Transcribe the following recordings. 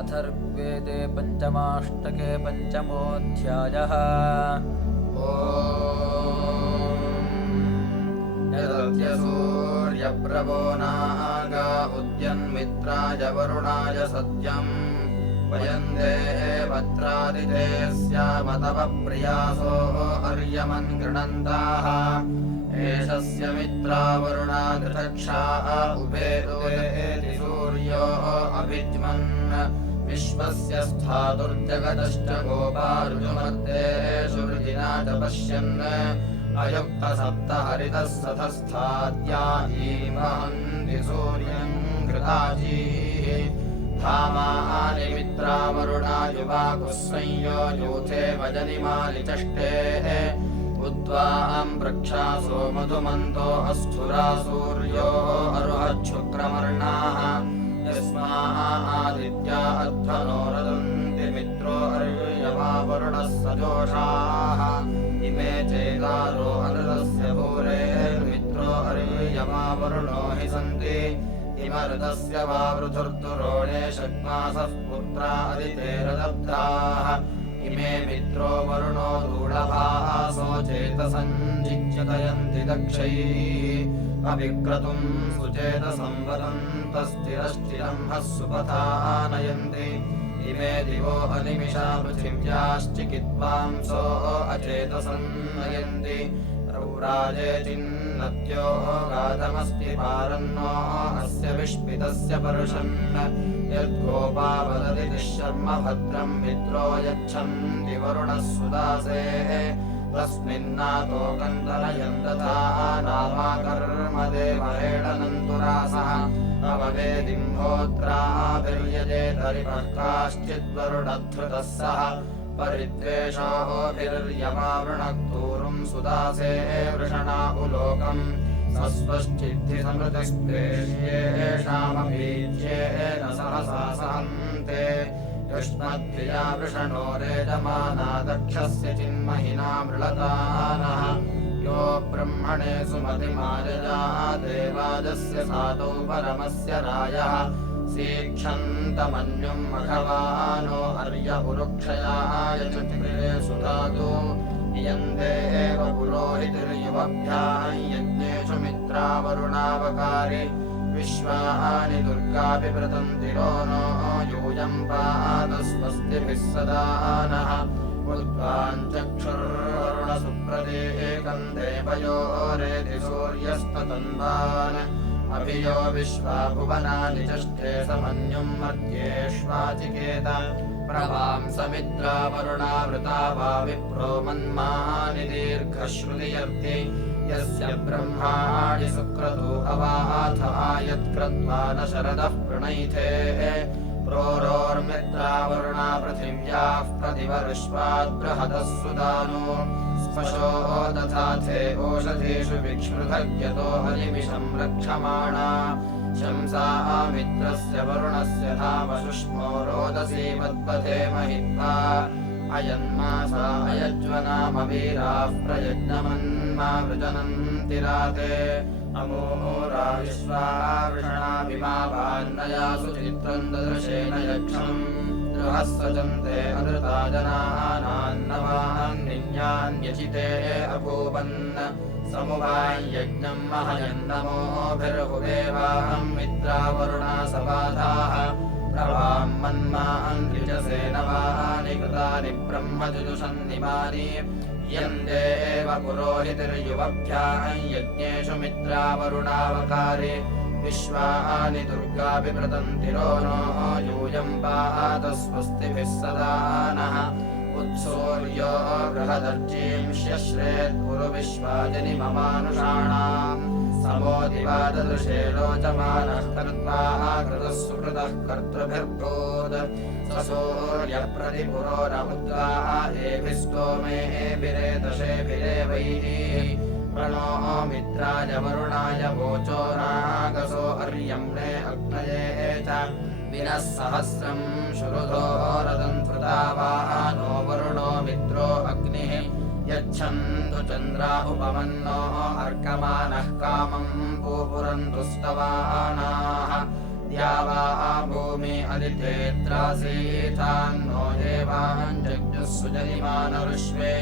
अथर्ववेदे पञ्चमाष्टके पञ्चमोऽध्यायः। यदद्य सूर्यप्रभो नागा उद्यन्मित्राय वरुणाय सत्यम् वयन्ते भद्रादिते स्यामतव प्रियासो अर्यमन् गृणन्ताः एषस्य मित्रा वरुणा धृतक्षा उभेदोदेति सूर्यो अभिज्मन् विश्वस्य स्थातुर्जगतश्च गोपारुजुमर्ते शुर्जिना च पश्यन् अयुक्तसप्तहरितः सतस्थाद्या ईमहन्ति सूर्यम् घृताजीः धामानि मित्रा वरुणा युवाकुः संयो यूथे वजनिमालि चष्टे उद्वाम् वृक्षासो मधुमन्तो अस्थुरा सूर्यो अरुहच्छुक्रमर्णाः यस्मादित्या अध्वनो रदन्ति मित्रो अर्यमा वरुणः सजोषाः इमे चेतारो अनृतस्य भूरेर्मित्रो अर्यमा वरुणो हि सन्ति इमऋतस्य वा वृथुर्दुरोणे षट्मासः पुत्रा अदितेरदब्धाः इमे मित्रो वरुणो दूढभासो चेतसञ्जिच्यतयन्ति दक्षैः अभिक्रतुम् सुचेतसं वदन्तस्थिरश्चिरम् हः सुपथा नयन्ति इमे दिवो अनिमिषा पृथिव्याश्चिकित्वांसो अचेतसं नयन्ति रौराजे चिन्नत्यो गाधमस्ति पारन्नो अस्य विष्पितस्य परुषन् यद्गोपा वदति दुःशर्म भद्रम् मित्रो यच्छन्ति वरुणः सुदासे तस्मिन्नातो कन्दनयन्दथा नामा कर्म देवहेडनन्तुरासः अववेदिम्भोत्राभिर्यजेतरिपः काश्चिद्वरुणधृतः सः परिद्वेषोभिर्यमावृणक्तूरुम् सुदासे वृषणा उलोकम् सस्वश्चिद्धि समृतस्प्रेष्येषामपीज्येन सहसा सहन्ते युष्मद्भिया वृषणो रेजमाना दक्षस्य चिन्महिना मृळतानः यो ब्रह्मणे सुमतिमायजा देवाजस्य सातौ परमस्य रायः सीक्षन्तमन्युम् मघवानो अर्य पुरुक्षयाय चक्रे सुधातु इयन्देव पुरोहितिर्युवभ्याम् यज्ञेषु मित्रा वरुणावकारि विश्वानि दुर्गापि प्रतन्तिरो नो यूयम् पादस्वस्तिभिः सदा नः उद्वाञ्चक्षुर्वरुणसुप्रदेकम् देवयोरेति सूर्यस्ततन्वान् अभियो विश्वा भुवनानि चष्टे समन्युम् मध्येष्वाचिकेत प्रभाम् समित्रा वरुणा वृता वा विप्रो मन्मानि दीर्घश्रुतियर्ति यस्य ब्रह्माणि सुक्रतु अवाथ आयत्क्रत्वा न शरदः प्रणैथे प्रोरोर्मित्रा वरुणा पृथिव्याः प्रतिवर्ष्वात् बृहदः सुदानो स्पशो दधाथे ओषधीषु विक्ष्मृधज्ञतो हरिमिषम् रक्षमाणा शंसा मित्रस्य वरुणस्य धाम शुष्मो रोदसी मद्पथे महित्वा अयन्मासा अयज्वनामवीराः प्रयज्ञमन्मा वृजनन्ति राते अमोरा विश्वा वृषणाभिमावान्नया सुचित्रम् ददृशेन यक्षम् द्रुहः सजन्ते अनृता जनानान्नवान्निन्यान्यचिते अभूवन् समुवायज्ञम् महयन्नमोभिर्हुवेवाहम् मित्रा वरुणा सपाधाः प्रभाम् मन्मान् द्विजसेन वानि कृतानि ब्रह्मजुजुषन्निमानि यन्देव पुरोहितिर्युवभ्याम् यज्ञेषु मित्रा वरुणावकारि विश्वानि दुर्गापि प्रतन्तिरो नो यूयम् पात स्वस्तिभिः सदा नः उत्सूर्यो बृहदर्जीम् श्यश्रेत्पुरुविश्वाजनिममानुषाणाम् समोदिवाददृशे लोचमानः कर्त्वा कृतः सुकृतः कर्तृभिर्भूत् स सूर्यप्रतिपुरो नमुद्वा एभिस्तोमेभिरेतशेभिरेवैः प्रणो मित्राय वरुणाय वोचो नागसो अर्यम्णे अग्नये च विनः सहस्रम् शुरुधो रदन्त्रुता वानो वरुणो मित्रो अग्निः यच्छन्तु चन्द्रा उपमन्नो अर्कमानः कामम् पूपुरन्तु स्तवानाः द्यावा भूमि अदितेऽत्रासीथान्नो देवाञ्जज्ञुः सुजनिमानरुष्वे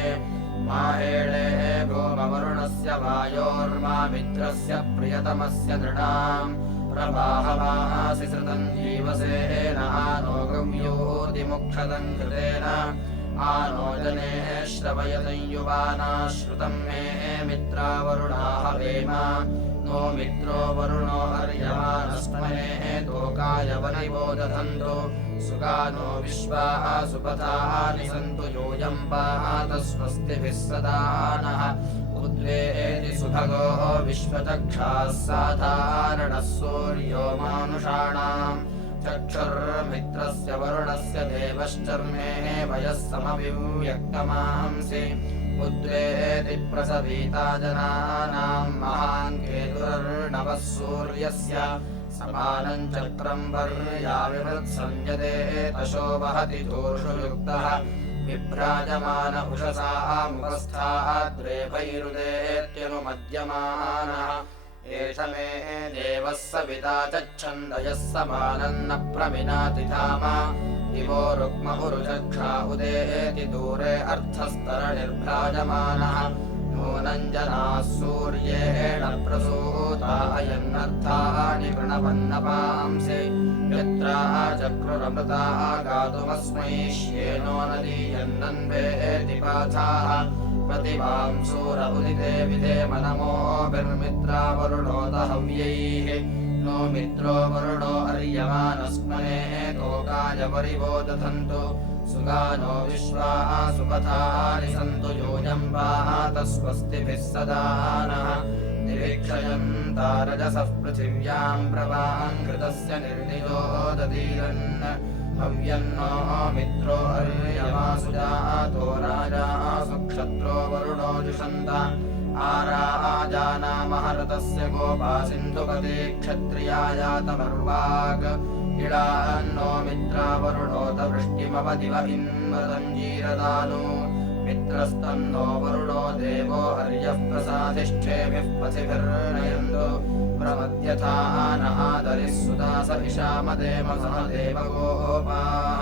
माहेळे भूमवरुणस्य वायोर्मा मित्रस्य प्रियतमस्य नृणाम् प्रवाहमासि श्रुतम् जीवसेन आनो गम्योतिमुक्षतम् कृतेन आनो जने श्रवयतम् युवाना श्रुतम् मे मित्रावरुणाः वेम नो मित्रो वरुणो अर्यमानस्मने तोकाय वरिवोदधन्तु सुगानो विश्वाः सुपथानि सन्तु यूयम् पात स्वस्तिभिः सदा नः उद्वेति सुभगो विश्वचक्षाः साधारणः सूर्यो मानुषाणाम् चक्षुर्मित्रस्य वरुणस्य देवश्चर्मे वयः समविव्यक्तमांसि उद्वेति प्रसवीता जनानाम् महान् केतुर्नवः सूर्यस्य समानम् चक्रम् वर्याविवृत्संयते तशो वहति तोषु युक्तः विभ्राजमान उषसा मुखस्थाद्रेभैरुदेत्यनुमद्यमानः एष मे देवः सविता चच्छन्दयः समानम् न प्रमिनाति धाम दिवो रुक्म उरुचक्षा उदेति दूरे अर्थस्तरनिर्भ्राजमानः नूनम् जनाः सूर्येण प्रसूता अयन्नर्थानि कृणवन्नपांसि यत्र चक्रुरमृता गातुमस्मै श्येनो नदीयन्नन्वेति पाथाः प्रतिवांसूर उदिते विधेमनमोभिर्मित्रावरुणोदहव्यैः नो मित्रो वरुणो अर्यमानस्मने तोकाय परिवोदधन्तु सुगानो विश्वाः सुपथानि सन्तु यूयम् पात स्वस्तिभिः सदा नः निरीक्षयन्ता रजसः पृथिव्याम् प्रवाङ्कृतस्य निर्नियोदधीरन् हव्यन्नो मित्रो अर्यमासुजातो राजा सुक्षत्रो वरुणो जुषन्त आराजानामहरतस्य गोपा सिन्धुपते क्षत्रियायातमर्वाग् इडान्नो मित्रा वरुणोत वृष्टिमवदिव इन्वदञ्जीरदानु मित्रस्तन्नो वरुणो देवो हर्यः प्रसाधिष्ठेभिः पथिभिर्नयन्तु प्रमद्यथा न आदरिः सुदास इषामदेव सहदेवगोपाः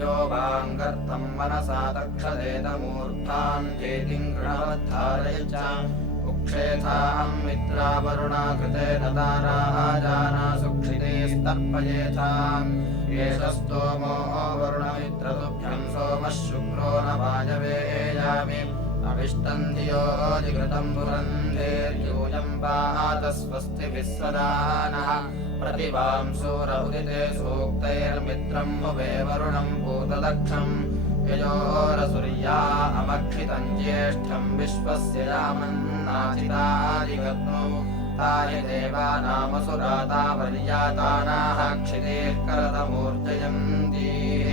यो वाङ्गर्तम् मनसा दक्षदेतमूर्धान् चेतिम् कृणवद्धारय च उक्षेथाम् मित्रा वरुणा कृतेन ताराजाना सुक्षितेस्तर्पयेथाम् एष स्तोमो वरुणमित्रतुभ्यम् सोमः शुक्रो न वायवेयामि अभिष्टम् धियो जिघृतम् पुरन्धेर्यूयम् पात स्वस्तिभिः सदा नः प्रतिवांसूर उदिते सूक्तैर्मित्रम् मुवे वरुणम् भूतदक्षम् ययोरसुर्या अमक्षितम् ज्येष्ठम् विश्वस्य यामन्नाचितादिगत्मौ तानि देवानामसुरा तावर्यातानाः क्षितेः करतमूर्जयन्तीः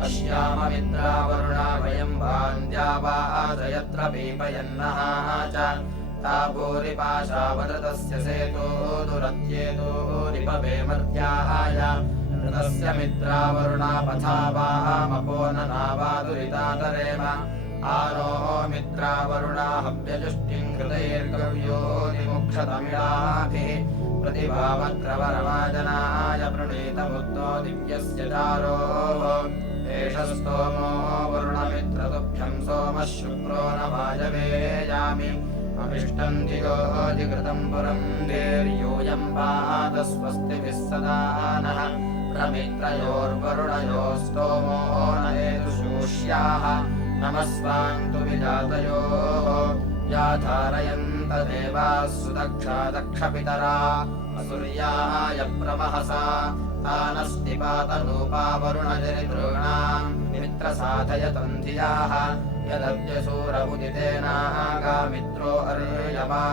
पश्याममित्रा वरुणा वयम् वान्द्या वाजयत्र पीपयन्नः च तापूरिपाशावदृतस्य सेतो दुरत्येतोरिपवेमर्त्याय ऋतस्य मित्रा वरुणा पथा वामपो ननावादुरितातरेम आनो मित्रा वरुणा हव्यजुष्टिम् कृतैर्गव्योनिमुक्षतमिळाभिः प्रतिभावक्रवरमाजनाय प्रणीतमुद्दो दिव्यस्य चारोः एष स्तोमो वरुणमित्रतुभ्यम् सोमः शुक्रो न वायवेयामि अभिष्टम् धियो जिघृतम् पुरम् धीर्यूयम् पात स्वस्तिभिः सदा नः प्रमित्रयोर्वरुणयोः स्तोमो न एतुशूष्याः नमस्वान्तु विजातयोः या धारयन्त देवाः सुदक्षा दक्षपितरा असुर्याय प्रमहसा तानस्तिपातनूपा वरुणजनितॄणाम् मित्रसाधयतम् धियाः यदद्यसूर उदितेनागामित्रो अर्यमा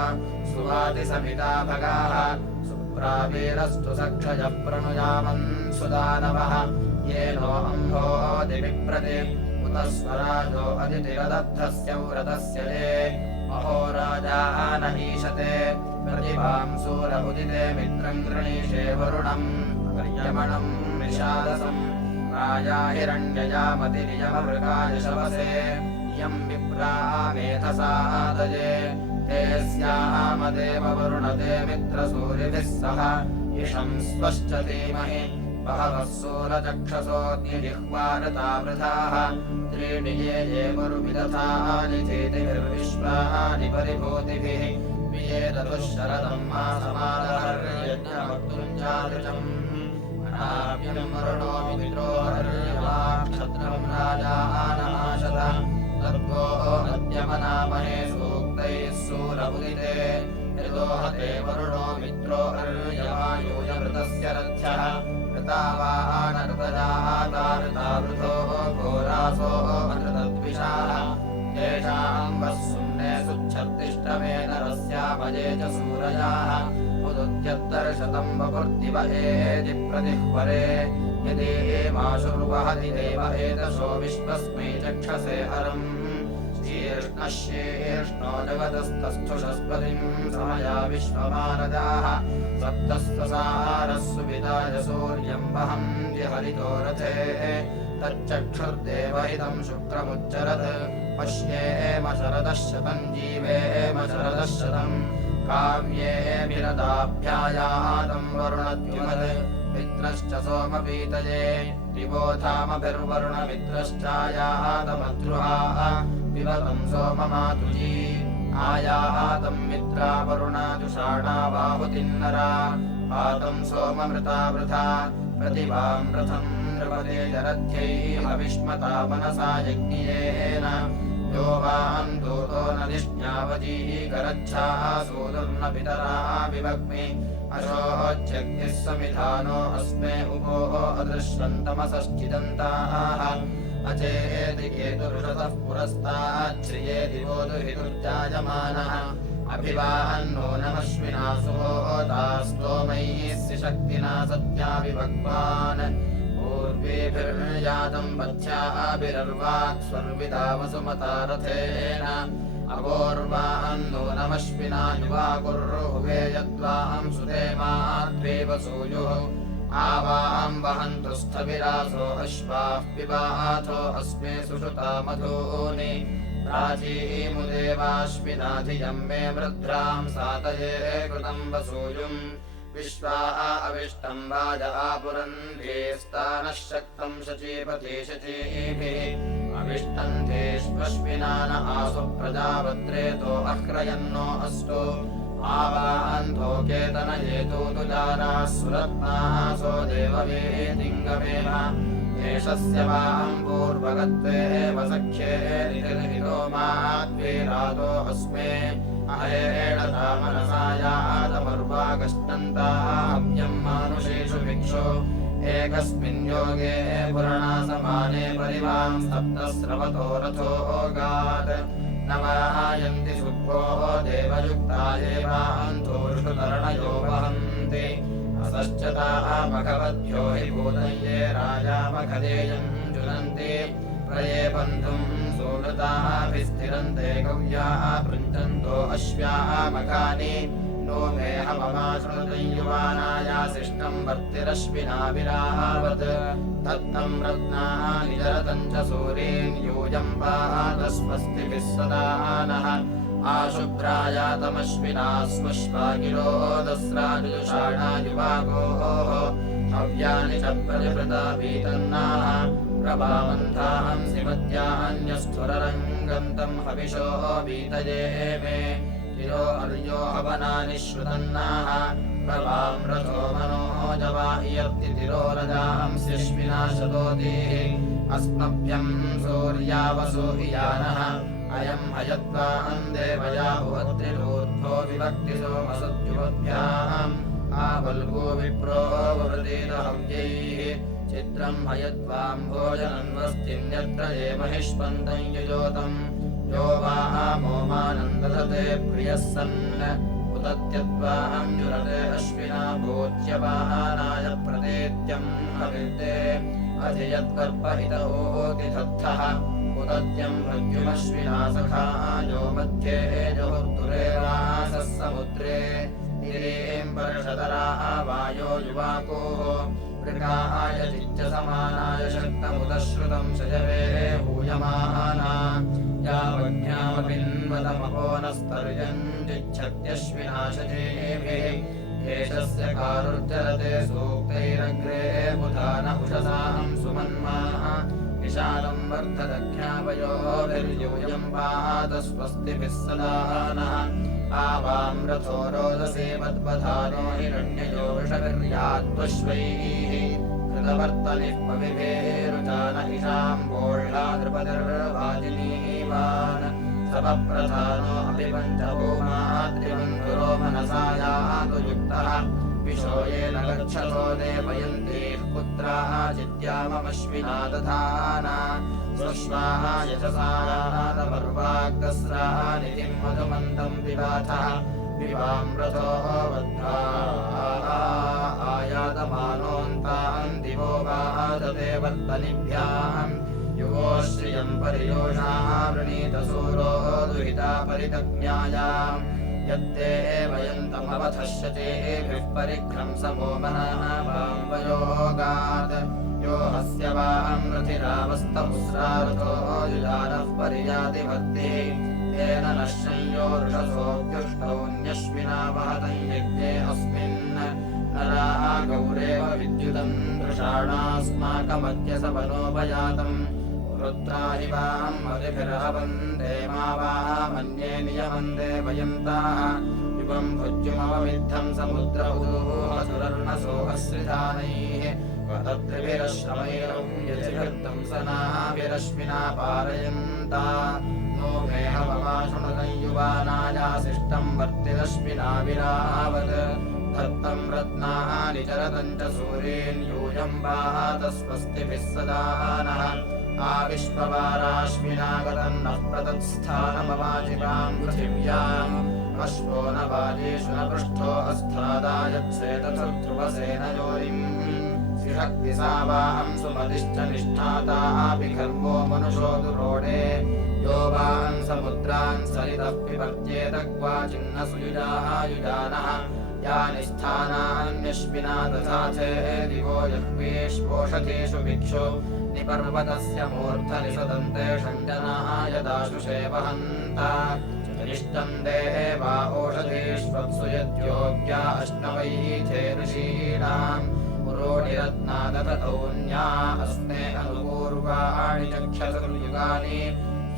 सुवातिसमिता भगाः सुप्रावीरस्तु सक्षयः प्रणुयामन् सुदानवः येनो अम्भोदिविप्रति उत स्वराजो अदितिरदद्धस्य व्रतस्य ये अहोराजा न ईशते प्रतिभांसूर उदिते मित्रम् गृणीषे वरुणम् पर्यमणम् विषादसम् राजा हिरण्ययामतिरियमवृकाय शवसे इयम् विप्रा मेधसा दजे ते स्यामदेव वरुणते मित्रसूरिभिः सह इषं स्वश्च धीमहि बहवः सूरचक्षसोऽग्निजिह्वारतावृथाः त्रीणि ये मरुविदधानि चेतिभिर्विश्वानि परिभूतिभिः वियेततुः शरदं मासमादहर्यज्ञवक्तुञ्जादृशम् अनाप्यं वरुणो मित्रोऽहर्यवाक्षत्रं राजानमाशत तद्वो अद्यमनामहे सूक्तैः सूरमुदिते यदोहते वरुणो मित्रो अर्यवायूयमृतस्य रथ्यः ऋतावानऋतजाताऋतावृतो घोरासो अनृतद्विषाः तेषां वः सुम्ने सुच्छर्दिष्टमे नरस्यामये च सूरजाः उदुद्यत्तर्शतं वपुर्दिव एति प्रतिह्वरे यदि एमाशुर्वहति देव एतशो विश्वस्मै चक्षसे हरम् शीर्ष्णो जगतस्तस्थुषस्पतिं समया विश्वमानदाः सप्तस्वसारः सुविदाय सूर्यं वहन्ति हरितो रथे तच्चक्षुर्देवहितं शुक्रमुच्चरत् पश्येम शरदः शतं जीवेम शरदः शतं काव्येऽभिरदाभ्यायातं वरुणद्युमत् मित्रश्च सोमपीतये दिवोधामभिर्वरुणमित्रश्चायातमध्रुहाः पिबतं सोममातुजी आयातं मित्रा वरुणाजुषाणा बाहुतिन्नरा पातं सोममृता वृथा प्रतिभां रथं नृपते जरध्यैः हविष्मता मनसा यज्ञियेन यो वान् दूतो नदिष्ण्यावजीकरच्छाः सूदुर्न पितरा विभग्मि अशोच्यग्निः समिधानो अस्मे उपोः अदृश्यन्तमसश्चिदन्ताः अचेति केतुर्षतः पुरस्ताच्छ्रिये दिवो दुहितुर्जायमानः अभिवाहन्नो नमश्विना सुहोतास्तोमैः शक्तिना सत्या विभक्वान् पूर्वेभिर्जातं वध्याभिरर्वाक्स्वर्विदा वसुमता रथेन अपूर्वाहन्नो नमश्विना युवा कुर्रुहुवे यद्वां सुदेमाद्वेव सूयुः आवां वहन्तु स्थविरासो अश्वाः पिबाथो अस्मे सुषुता मधूनि प्राचीमुदेवाश्विनाधियं मे वृद्ध्रां सातये कृतं वसूयुम् विश्वा अविष्टं वाजापुरन्धेस्तानः शक्तं शचीपति शचीभिः अविष्टन्धेष्वश्विनान आसु प्रजावत्रेतो अह्रयन्नो अस्तु आवाहन्तो केतनयेतु तुजानाः सुरत्नासो देववेदिङ्गमेव एषस्य वां पूर्वगत्वे वसख्ये नितिर्हितो माद्वीरातो अस्मे अहेण तामनसायातमर्वागश्नन्ताहव्यं मानुषेषु भिक्षु एकस्मिन् योगे पुरणासमाने परिवां सप्तस्रवतो रथोगात् नवायन्ति सुभ्वो देवयुक्ता एवान्तोषुतरणयो वहन्ति असश्चताः मघवद्भ्यो हि भूतये राजामखदेयं जुनन्ति प्रये बन्धुं सोमृताभिस्थिरन्ते गव्याः पृञ्चन्तो अश्व्याः मखानि नो मे हवमाशृणुतं युवानायासिष्टं वर्तिरश्विनाभिरावत् तत्तं रत्नानि जरतं च सूरीन् यूयं पादस्वस्तिभिः सदा नः आशुभ्रायातमश्विना स्वश्वागिरो दस्राजुषाणा युवागोः हव्यानि च प्रतिभृता पीतन्नाः प्रभावन्ताहंसि मध्यान्यस्फुररङ्गन्तं हविषो वीतये मे गिरो अर्यो हवनानि श्रुतन्नाः प्रभां रथो मनोजवा इयर्ति तिरोरजांस्यश्विना शतोतिः अस्मभ्यं सूर्यावसु यानः अयं हयद्वां देवया भुवत्रिरूर्ध्वो विभक्तिसोमसद्युवद्भ्याम् आवल्गो विप्रो ववृतीतहव्यैः चित्रं हयद्वां भोजनन्वस्तिन्यत्र ये महिष्पन्तं युजोतं यो वामोमानन्ददते प्रियः सन् उदत्यद्वां जुरते अश्विना भूत्यवानाय प्रतीत्यं हविर्दे अधियद्वर्पहितोति दत्तः उदत्यं मृत्युमश्विना सखा यो मध्ये जोर्दुरे वासः समुद्रे गिरीं वर्षधरा वायो युवाकोः वृकाय चित्यसमानाय शक्तमुदश्रुतं शजवे हूयमाना यावज्ञामपिन्वतमपोनस्तर्यञ्जिच्छत्यश्विनाशजेभिः एषस्य कारुर्जरते सूक्तैरग्रे बुधान उषसां सुमन्माः विशालं वर्धदख्यापयोभिर्यूयं पात स्वस्तिभिः सदा नः आवां रथो रोदसे मद्वधानो हिरण्ययो वृषभिर्याद्वश्वैः कृतवर्तनिः पविभेरुजान इषाम्बोळ्ला नृपतिर्वाजिनीवान् सपप्रधानो अपि पञ्चभूमात्रिबन्धुरो मनसा यातु युक्तः विशो येन गच्छतो देवयन्तीः पुत्राः चिद्याममश्विना दधाना स्वश्वाः यशसा यातपर्वाग्दस्राः निधिं मधुमन्दं पिबाथः विवामृतो बद्धा आयातमानोऽन्तान् दिवो वादते वर्तनिभ्याम् युगो श्रियं पर्योषा वृणीतसूरो दुहिता परितज्ञायाम् यत्ते वयन्तमवधश्यतेभिः परिघ्रंसमो मनः वाम्बयोगात् यो हस्य वामृथिरावस्तमुस्रारथो युजानः पर्याति वर्तिः तेन नश्ययो वृषसोऽव्युष्टौन्यश्विना वहतं यज्ञे अस्मिन् नराः गौरेव विद्युतं वृषाणास्माकमद्य सवनोपयातम् रुद्राहि वां मदिभिरहवन्दे मा वामन्ये नियमन्दे वयन्ताः युगं भुज्युमवमिद्धं समुद्रौदुःसुरर्णसोऽश्रिधानैः वदत्रिभिरश्रमैरौ यजिभिर्दं सनाभिरश्विना पारयन्ता नो मेहवमाशृणुतं युवानायासिष्टं वर्तिरश्विना विरावत् धत्तं रत्नानि चरतं च सूर्येन् यूयं वात स्वस्तिभिः सदा नः आविश्ववाराश्विनागतं नः प्रतत्स्थानमवाजिकां पृथिव्याम् अश्वो न वाजेषु न पृष्ठो अस्त्रादायच्छेतध्रुवसेनयोरिम् सिहक्तिसावाहं सुमतिश्च निष्ठातापि कर्मो मनुषो दुरोडे यो वान् समुद्रान् सरितः पिबत्येत क्वाचिन्न सुयुजाः युजानः यानि स्थानान्यश्विना दधाथे दिवो यह्वेष्पोषधीषु भिक्षु निपर्वतस्य मूर्धनि सदन्ते षण्जनाः यदाशुषे वहन्ता जनिष्ठं देवा ओषधीष्वप्सु यद्योग्या अष्टवैथे ऋषीणाम् पुरोणिरत्ना दधतौन्या अस्मे अनुपूर्वाणि चक्षसुर्युगानि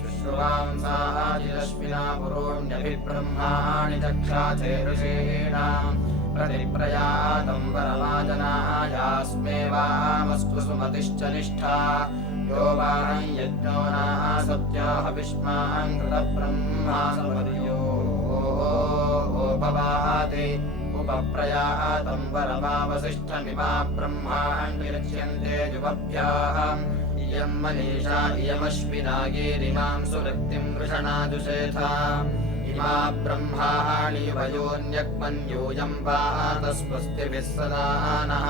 शुश्रुवांसादिरश्विना पुरोण्यभिब्रह्माणि चक्षाथे ऋषीणाम् प्रतिप्रयातं परमाजनायास्मे वामस्तु सुमतिश्च निष्ठा यो वाहं यज्ञो नासत्याः विष्मान् कृतब्रह्मा सपर्योपवाति उपप्रयातं परमावसिष्ठमिमा ब्रह्माण्डिर्च्यन्ते युवभ्याः इयं मनीषा इयमश्विना गिरिमां सुवृत्तिं वृषणाजुषेथा इमा ब्रह्माणि वयोन्यग्मन्यूयं वात स्वस्तिभिः सदा नः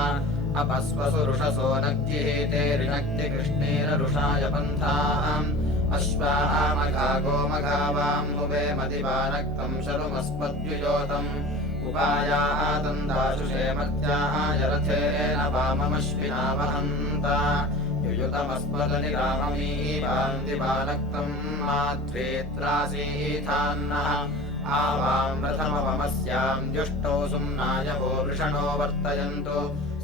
अपस्वसु रुषसो नग्येते ऋणक्तिकृष्णेररुषाय पन्थाम् अश्वामघा गोमघावां हुवे मदिवानक्तं शरुमस्मद्युयोतम् उपायातन्दाशुषे मर्त्याः यरथेन वाममश्विना वहन्ता युयुतमस्मदनिराममीवान्दिवानक्तं माध्वेत्रासीथान्नः आवां रथमवमस्यां जुष्टौ सुम्नायवो वृषणो वर्तयन्तु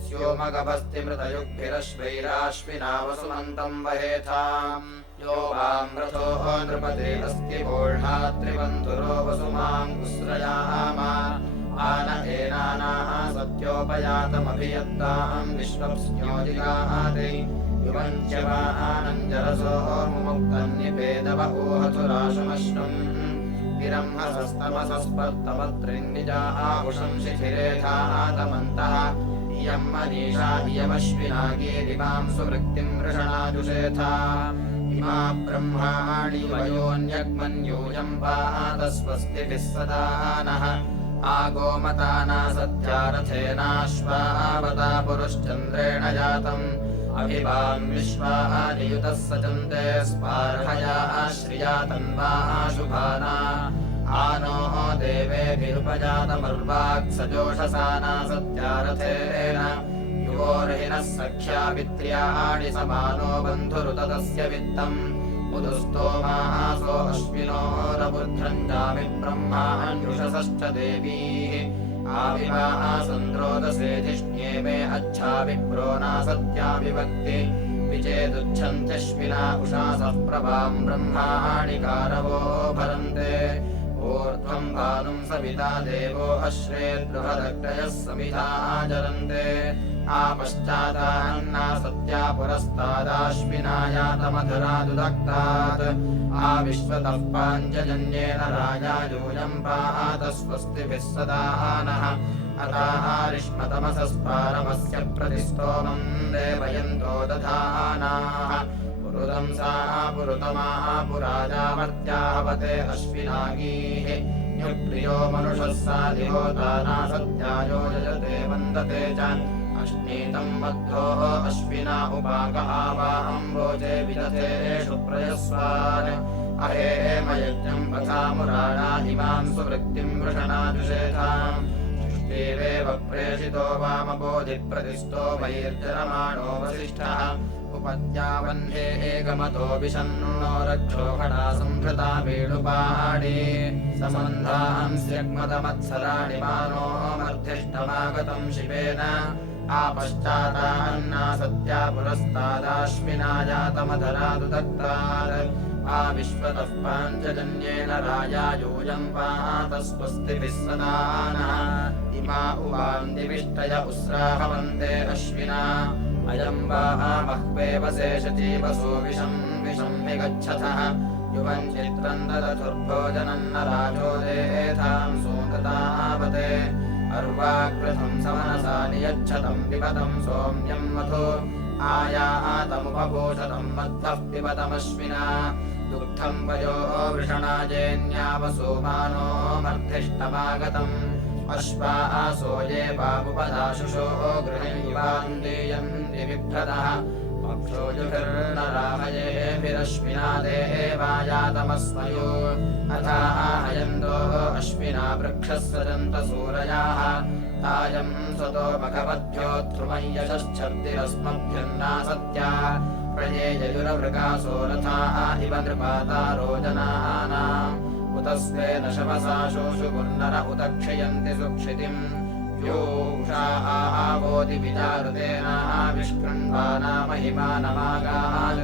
स्योमगभस्तिमृतयुग्भिरश्वैराश्विना वसुमन्तं वहेथाम् यो वां रथो नृपते अस्ति वोढात्रिबन्धुरो वसुमाङ्कुस्रयामा आन एनानाः सत्योपयातमभियत्तां विश्वप्स्न्योदिगाते युवञ्च्यवानञ्जरसो मुमुक्तन्निपेदव ऊहतुराशमश्नुम् विरंहसस्तमसस्पर्तमत्रिन्निजा आहुषं शिथिरेधातमन्तः इयं मनीषा इयमश्विना गिरिमां सुवृत्तिं वृषणाजुषेथा इमा ब्रह्माणि वयोन्यग्मन्यूयं वात स्वस्तिभिः सदा नः आगोमताना सत्यारथेनाश्वावता पुरुश्चन्द्रेण जातम् अभिवां विश्वानियुतः सचन्ते स्पार्हया श्रिया तन्वाशुभाना आनो देवेभिरुपजातमर्वाक्सजोषसाना सत्यारथेन युवोर्हिनः सख्या वित्र्याणि समानो बन्धुरुततस्य वित्तम् उदुस्तोमासो अश्विनोरबुध्रञ्जामि ब्रह्माण्युषसश्च देवीः आविवासन्द्रोदसेधिष्ण्ये मे अच्छा विप्रो नासत्या विभक्ति विचेदुच्छन्त्यश्विना उषासः प्रभाम् ब्रह्माणि कारवो भरन्ते ऊर्ध्वम् भानुम् सविता देवो अश्रे बृहदग्रयः समिधा जरन्ते आपश्चादान्ना सत्या पुरस्तादाश्विनायातमधरादुदक्तात् आविश्वतः पाञ्चजन्येन राजायूयम् पात स्वस्तिभिः सदा नः अतारिष्मतमसस्पारमस्य प्रतिस्तोमम् देवयन्तो दधानाः पुरुदंसा पुरुतमाः पुराजामर्त्याहवते अश्विनागीः न्युप्रियो मनुषः साधिहोताना सत्यायो यजते वन्दते च अश्नीतम् बद्धोः अश्विना उपाक आवाहम्बोजे विदधेषु प्रयस्वान् अहेमयज्ञम् पथामुराणा इमाम् सुवृत्तिम् वृषणाजुषेधाम् सृष्टिरेव प्रेषितो वामबोधिप्रतिष्ठो वैर्जनमाणो वसिष्ठः उपद्यावह्ने एकमतो विशन्नो रक्षोहणा संहृता वेणुपाणि समन्धांस्यग्मतमत्सराणि मानो मर्धिष्ठमागतम् शिवेन आपश्चादान्ना सत्या पुरस्तादाश्विनायातमधरादुदत्तात् आविश्वतः पाञ्चजन्येन राजायूयम् पात स्वस्तिभिः सदा नः इमा उवान्दिविष्टय उस्राहवन्ते अश्विना अयम् वामह्वेवशेषजीवसो विषम् विगच्छथः युवम् चित्रम् ददधुर्भोजनम् न राजो देथाम् सोऽङ्गतावते अर्वाकृतम् समनसा नियच्छतम् पिबतम् सोम्यम् मधु आयातमुपभूषतम् मद्धः पिबतमश्विना दुग्धम् वयो वृषणाजेन्यावसोमानो मर्धिष्ठमागतम् अश्वासो ये वामुपदाशुषो गृहयुवान्देयन्ति बिभ्रतः पक्षोजुभिर्नराहयेभिरश्विना देवायातमस्मयो अथाहयन्तो अश्विना वृक्षः सजन्तसूरयाः तायम् स्वतो मघवद्भ्योऽध्रुवम् यशश्छर्दिरस्मभ्यन्ना सत्या प्रयेययुरवृकासो रथाः इव नृपातारो जनानाम् उतस्वेन शवसाशोषु पुर्नर उत क्षयन्ति सुक्षितिम् योषा आवोति विचारुतेनाविष्कृण्वाना महिमानमागात्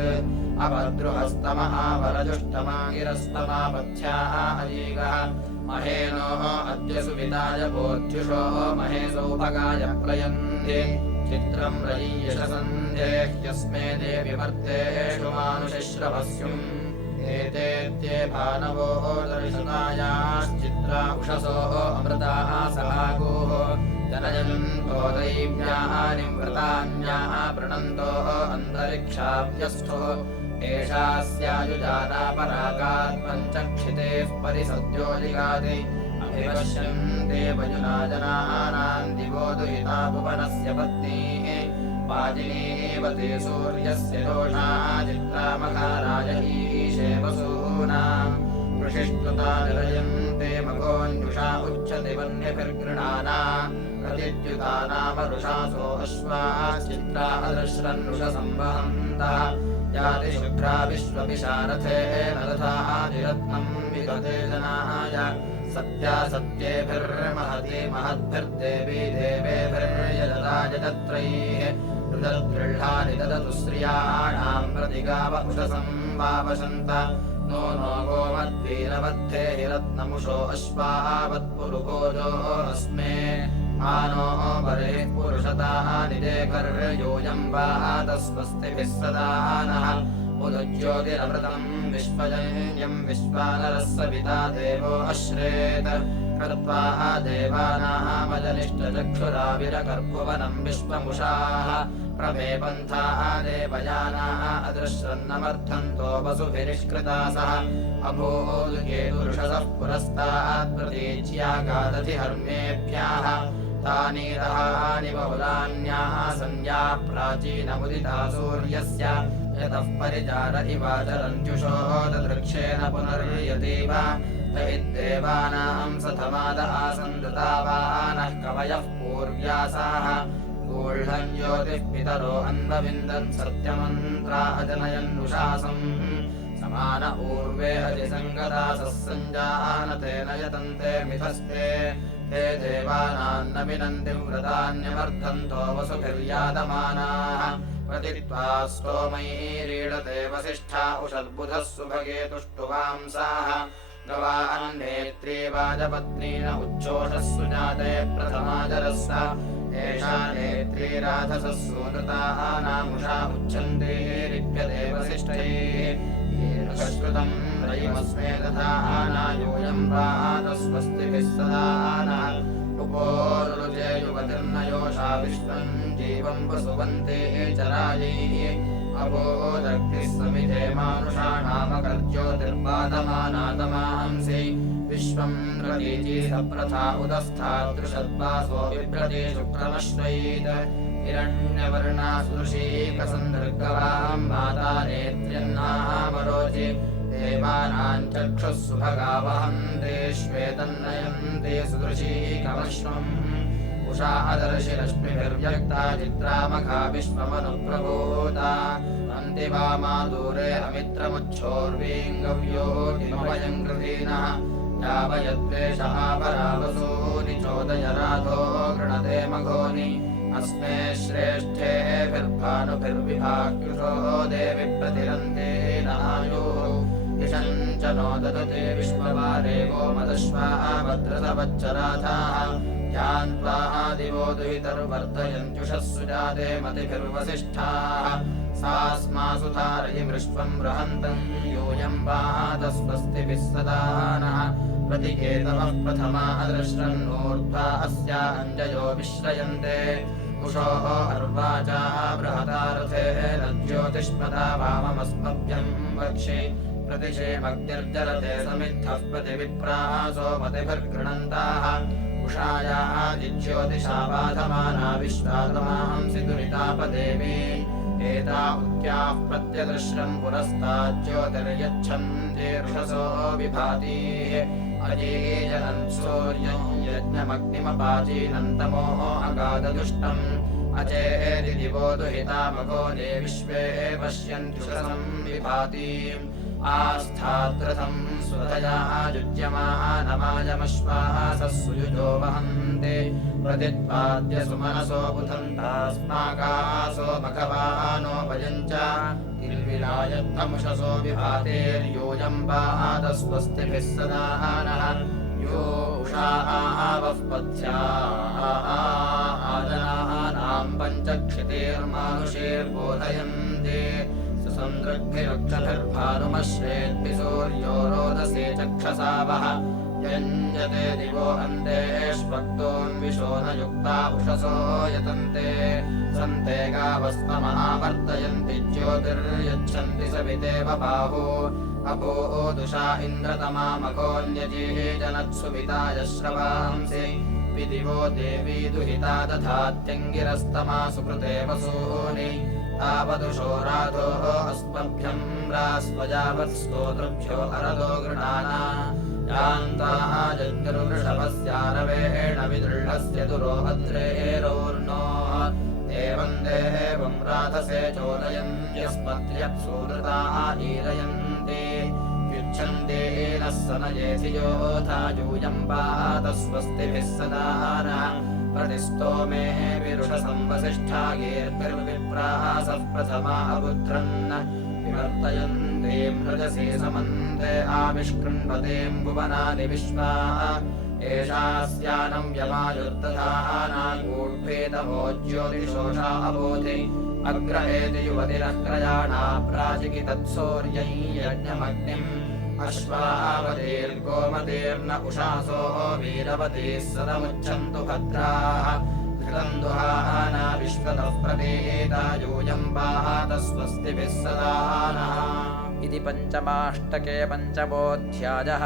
अभद्रुहस्तमः वरजुष्टमागिरस्तमापथ्याः अलीगः महेनोः अद्य सुविताय बोध्युषो महे सौभगाय प्रयन्ति चित्रम् रयीयशसन्धे ह्यस्मे देवि वर्तेषु मानुषश्रवस्युम् एतेत्ये भानवोः दर्शनायाश्चित्रा उषसोः अमृताः सभागोः जनयन्तो दैव्याः निवृतान्याः प्रणन्तोः अन्तरिक्षाभ्यस्थो एषा स्यायुजाना परागात्पञ्चक्षितेः परिसद्यो जिगाति अभिपश्यन्ते वयुनाजनानाम् दिवो दुहिता भुवनस्य पत्नीः वाजिनीव ते सूर्यस्य दोषा चित्रामकाराय ईशे वसूनाम् वृषिष्टुता निरयन्ते मघोऽन्युषा उच्यते वह्निभिर्गृणाना प्रतिद्युतानामरुषासो अश्वाश्चित्रा अदृश्रन्नुषसंवहन्तः याति शुभ्रा विश्वविशारथेन रथादिरत्नम् विगते जनाय सत्या सत्येभिर्महति महद्भिर्देवी देवेभिर्यजता यजत्रैः रुदद्गृह्णानि ददतु श्रियाणाम् प्रतिगाव उषसम् वावशन्त नो नो गोमद्वीरवद्धे हिरत्नमुषो अश्वावत्पुरुकोजो अस्मे आनो बर्हिः पुरुषताः निदेकर्योऽयम् वातस्वस्तिभिः सदा नः उदज्योतिरमृतम् विश्वजन्यम् विश्वानरः सविता देवो अश्रेत कृत्वा देवानामजनिष्टचक्षुराविरकर्भुवनम् विश्वमुषाः प्रमे पन्थाः देवयानाः अदृश्रन्नमर्थन्तो वसुभिरिष्कृता सह अभूदुकेतुरुषसः पुरस्तात् प्रतीच्यागादधि हर्मेभ्यः तानीरहानि बहुलान्याः संज्ञा प्राचीनमुदिता सूर्यस्य यतः परिचार इवाचरन्त्युषो ददृक्षेण पुनर्यतीव तैर्देवानाम् सथमाद आसन् दृतावानः कवयः पूर्व्यासाः गूढम् ज्योतिः पितरो अन्वविन्दन् सत्यमन्त्रा अजनयन्नुशासम् मान ऊर्वे अधिसङ्गदासः सञ्जानतेन यतन्ते मिथस्ते ते देवानान्न विनन्ति व्रतान्यवर्धन्तो वसुभिर्यादमानाः प्रतित्वा स्तोमैरीडते वसिष्ठा उषद्बुधः सुभगे तुष्टुवांसाः गवान्नेत्री वाजपत्नीन उच्छोषः सुजाते प्रथमाजरस्स एषा नेत्री राधसः सूनृतानामुषा उच्छन्ते रिप्यते वसिष्ठैः श्रुतम् रयिमस्मे दधाना यूयम् प्रातस्वस्तिभिः सदा नः उपोरुजे युवतिर्नयोषा विश्वम् जीवम् वसुवन्ते चरायैः अपोदग्धिः समिधे मानुषाणामकर्ज्योतिर्पादमानातमांसि विश्वम् रतीजी सप्रथा उदस्थादृशद्वासो बिभ्रति शुक्रमश्वैत् हिरण्यवर्णा सुदृशीकसन्दर्गवाम् माता नेत्र्यन्नामरोचि देवानाम् चक्षुः सुभगावहन्ते श्वेतन्नयन्ते सुदृशीकमश्वम् उषा अदर्शिरश्मिभिर्व्यक्ता चित्रामखा विश्वमनुप्रभूता अन्ति वामा दूरे अमित्रमुच्छोर्वीङ्गव्योतिमवयम् कृतीनः यावयद्वेष आपरावसूनि चोदय राधो गृणते मघोनि अस्मे श्रेष्ठेभिर्भानुभिर्विभाकृतो देवि प्रतिरन्ते नायुः दिशम् च नो ददते विश्ववारे गोमदश्वाः भद्रतवच्चराथाः यान्त्वा दिवो दुहितर्वर्धयन्त्युषः सुजाते मतिभिर्वसिष्ठाः सास्मासु धारयि मृष्वम् बृहन्तम् यूयम् पादस्वस्तिभिः सदा नः प्रतिकेतवः प्रथमा अदृश्रन्नूर्ध्वा अस्या अञ्जयो विश्रयन्ते उषोः अर्वाचाः बृहदारथेः रज्योतिष्मदा वाममस्मभ्यम् वक्षि प्रतिशेमग्निर्जलते समिद्धः प्रतिविप्रासो मतिभिर्गृणन्ताः उषायाः जिज्योतिषा बाधमाना विश्वातमांसि दुरितापदेवी एता उद्याः प्रत्यदृश्यम् पुरस्ताज्योतिर्यच्छन्ति ऋषसो विभातीः अजीजनन् सूर्यम् यज्ञमग्निमपाचीनन्तमोः अगाधदुष्टम् अचेति दिवो दुहितामघोने विश्वे पश्यन्त्युषसम् विभातीम् आस्थात्रथम् स्वधया युज्यमानमायमश्वाः सस्सुयुजो वहन्ते प्रतित्पाद्य सुमनसो बुधन्तास्माकासो मखवानो भयम् च तिर्विलायद्धमुषसो विभातेर्यूयम् पादस्वस्तिभिः सदा नः यो उषावः पथ्या आदनानाम् पञ्चक्षितेर्मानुषेर्बोधयन्ते सुसन्दृग्भिरक्षभिर्भानुमश्रेद्भि सूर्यो रोदसे चक्षसावः यञ्जते दिवो अन्तेष्वक्तोऽन्विषो न युक्ता उषसो यतन्ते सन्ते गावस्तमहावर्तयन्ति ज्योतिर्यच्छन्ति सवितेव बाहु अभूदुषा इन्द्रतमा मघोऽन्यजीजनत्सुविताय श्रवांसि विदिवो देवी दुहिता दधात्यङ्गिरस्तमा सुकृते वसूनि तावदुषो राधोः अस्मभ्यम् रास्वजावत्स्तोतृभ्यो अरदो गृणाना यान्ताः जग्निर्वृषभस्यारवेण विदृढस्य दुरो भद्रेरोर्णोः एवम् देवम् राधसे चोदयन् यस्मद्यत्सूदृताः ईरयन्ति युच्छन्ति नः सनयेति योथा यूयम् पादस्वस्तिभिः सदा नः प्रतिस्तोमे विरुषसंवसिष्ठा गीर्भिर्विप्रासः प्रथमा अबुध्रन् विवर्तयन्तीम् रजसी समन्ते आविष्कृण्वतीम् भुवनानि विश्वाः एषास्यानम् यमायुर्दधाना गूढ्भेदमो ज्योतिषोषा अबोधि अग्रहेति युवतिरक्रयाणा प्राचिकितत्सौर्यै यज्ञमग्निम् अश्वावतीर्गोमतीर्न उषासो वीरवतीः सदमुच्छन्तु भद्राः घृतम् दुहाना विश्वतः प्रतीता यूयम् पादस्वस्तिभिः सदा नः इति पञ्चमाष्टके पञ्चमोऽध्यायः।